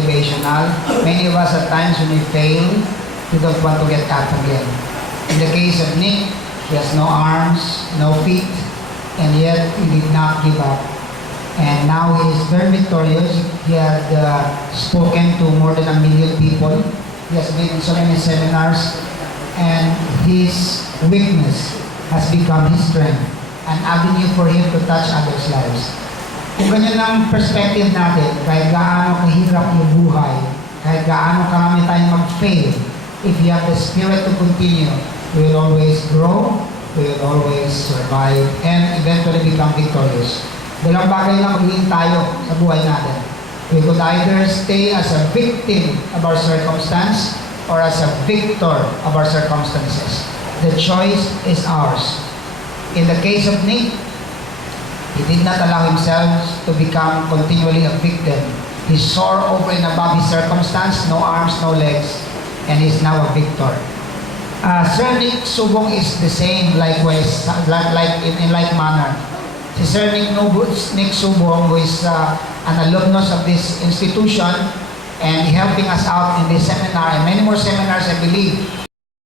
motivational. Many of us at times when we fail, we don't want to get up again. In the case of Nick, he has no arms, no feet, and yet he did not give up. And now he is very victorious. He had spoken to more than 1 million people. He has been in so many seminars, and his weakness has become his strength, an avenue for him to touch others' lives. Kung ganyan ang perspective natin, kahit gaano kahirap yung buhay, kahit gaano karami tayong mag-fail, if you have the spirit to continue, we will always grow, we will always survive, and eventually become victorious. Dalawang bagay lang magiging tayo sa buhay natin. We could either stay as a victim of our circumstance or as a victor of our circumstances. The choice is ours. In the case of Nick, he did not allow himself to become continually a victim. He soared over and above his circumstance, no arms, no legs, and he's now a victor. Sir Nick Subong is the same, likewise, in like manner. Si Sir Nick Subong, who is an alumnus of this institution and helping us out in this seminar and many more seminars, I believe,